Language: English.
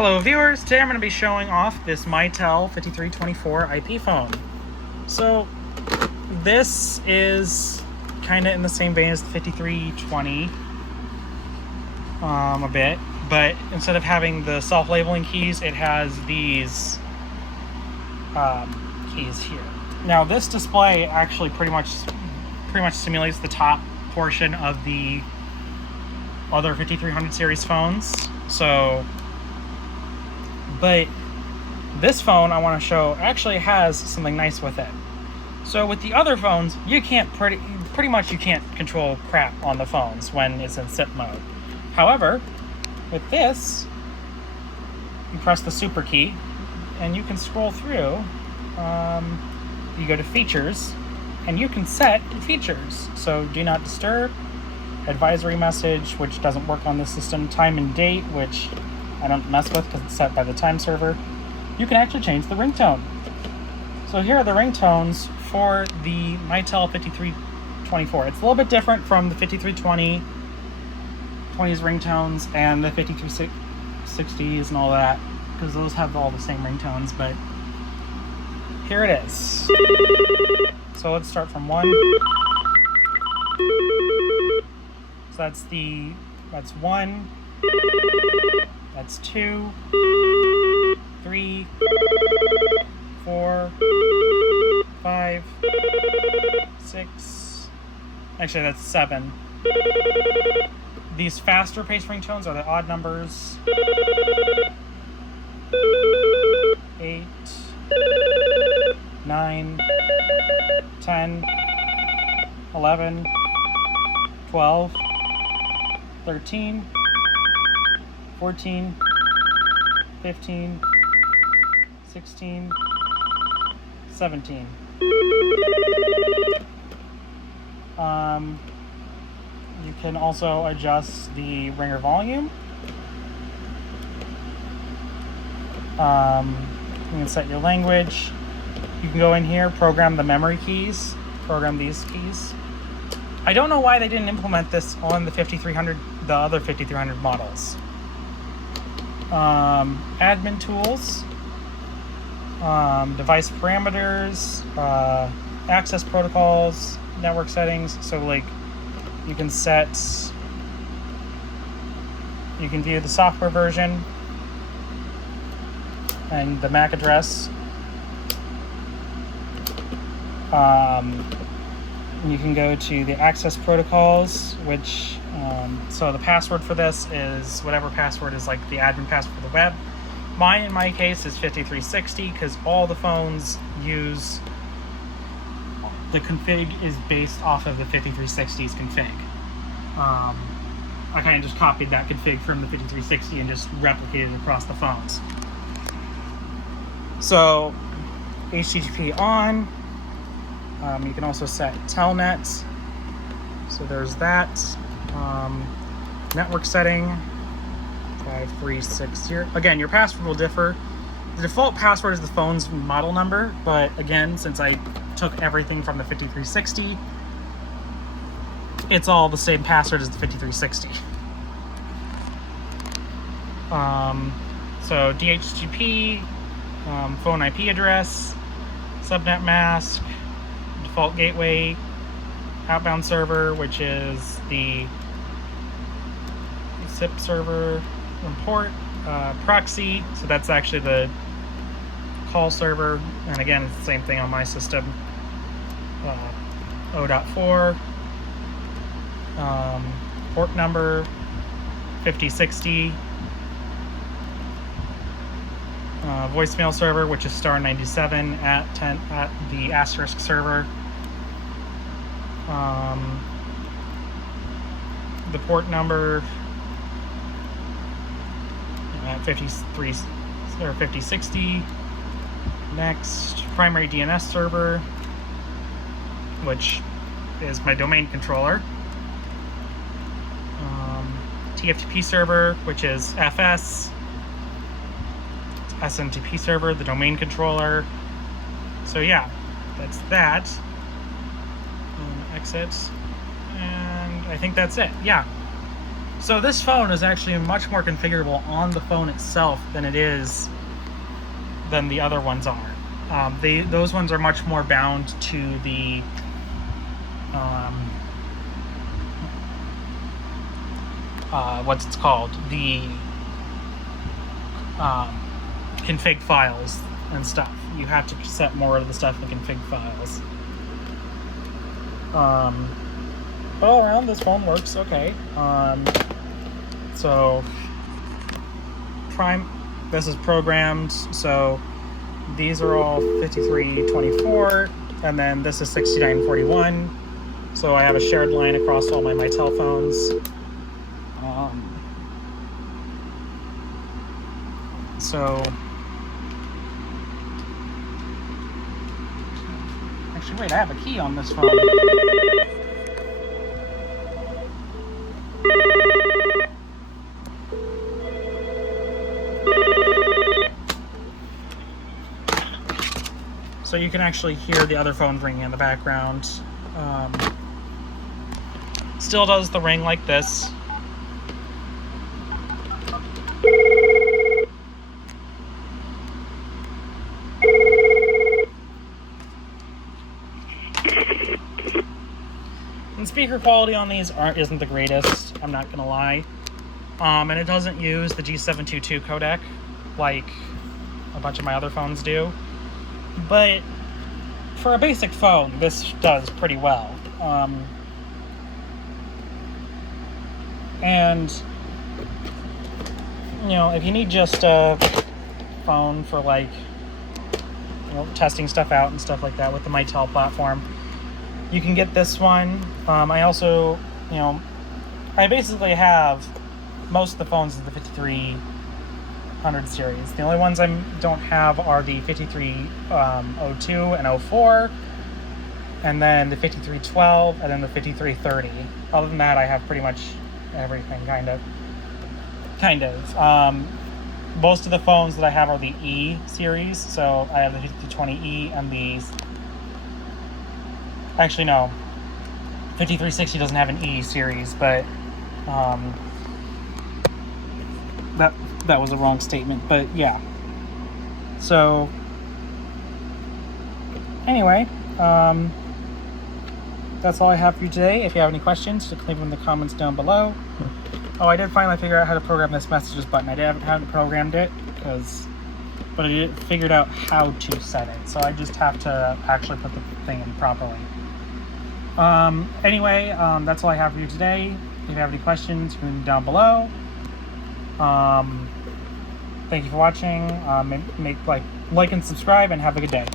Hello viewers, today I'm going to be showing off this Mitel 5324 IP phone. So this is kind of in the same vein as the 5320 a bit, but instead of having the self-labeling keys, it has these keys here. Now this display actually pretty much simulates the top portion of the other 5300 series phones. But this phone I want to show actually has something nice with it. So with the other phones, you can't pretty much you can't control crap on the phones when it's in SIP mode. However, with this, you press the super key and you can scroll through. You go to features and you can set features. So do not disturb, advisory message, which doesn't work on this system, time and date, which I don't mess with because it's set by the time server. You can actually change the ringtone. So here are the ringtones for the Mitel 5324. It's a little bit different from the 5320's ringtones and the 5360s and all that, because those have all the same ringtones, but here it is. So let's start from 1. So that's 1. That's 2, 3, 4, 5, 6. Actually, that's 7. These faster paced ringtones are the odd numbers. 8, 9, 10, 11, 12, 13, 14, 15, 16, 17. You can also adjust the ringer volume. You can set your language. You can go in here, program the memory keys, program these keys. I don't know why they didn't implement this on the 5300, the other 5300 models. Admin tools, device parameters, access protocols, network settings. So like you can view the software version and the MAC address. You can go to the access protocols, which so the password for this is whatever password is like the admin password for the web. Mine, in my case, is 5360 because all the phones use the config is based off of the 5360's config. I kind of just copied that config from the 5360 and just replicated it across the phones. So HTTP on. You can also set telnet. So there's that. Network setting 5360. Again, your password will differ. The default password is the phone's model number, but again, since I took everything from the 5360, it's all the same password as the 5360. So DHCP, phone IP address, subnet mask, default gateway, outbound server, which is the SIP server, port, proxy, so that's actually the call server, and again it's the same thing on my system. 0.4, port number 5060, voicemail server, which is *97 at the asterisk server. The port number at 53 or 5060. Next, primary DNS server, which is my domain controller. TFTP server, which is FS. SMTP server, the domain controller. So yeah, that's that. Exit. And I think that's it. Yeah. So this phone is actually much more configurable on the phone itself than the other ones are. Those ones are much more bound to the what's it's called, the config files and stuff. You have to set more of the stuff in the config files. But all around, this phone works okay. So this is programmed, so these are all 5324, and then this is 6941. So I have a shared line across all my Mitel phones. Actually, wait, I have a key on this phone. So you can actually hear the other phone ringing in the background. Still does the ring like this. And speaker quality on these isn't the greatest, I'm not gonna lie. And it doesn't use the G722 codec like a bunch of my other phones do. But for a basic phone, this does pretty well. And you know, if you need just a phone for like, you know, testing stuff out and stuff like that with the Mitel platform, you can get this one. I also, you know, I basically have most of the phones in the 5300 series. The only ones I don't have are the 5302 and 04, and then the 5312, and then the 5330. Other than that, I have pretty much everything, kind of. Most of the phones that I have are the E series, so I have the 5320E and these. Actually, no. 5360 doesn't have an E series, but that was a wrong statement. But yeah. So anyway, that's all I have for you today. If you have any questions, just leave them in the comments down below. Oh, I did finally figure out how to program this messages button. I haven't programmed it but I did figured out how to set it. So I just have to actually put the thing in properly. Anyway, that's all I have for you today. If you have any questions, you can leave them down below. Thank you for watching. Like and subscribe, and have a good day.